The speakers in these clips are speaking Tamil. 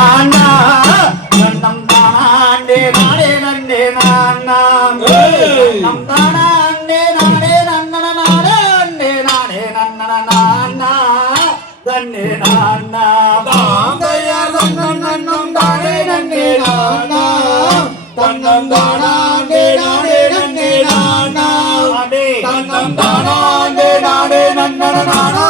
நான்னா நம் தானாண்டே நாடே நண்டே நான்னா நம் தானாண்டே நாடே நன்னன நாடே அண்டே நாடே நன்னன நான்னா தன்னே நான்னா தாந்தையா தன்னன் நன்னம் தானே நன்னே நான்னா தன்னம் தானாண்டே நாடே நன்னே நான்னா தன்னம் தானாண்டே நாடே நன்னன நானா.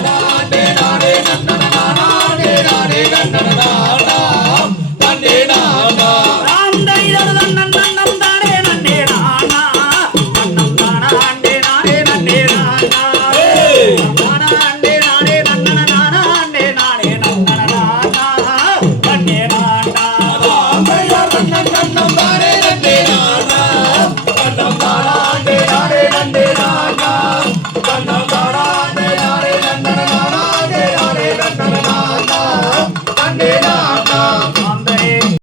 Lord.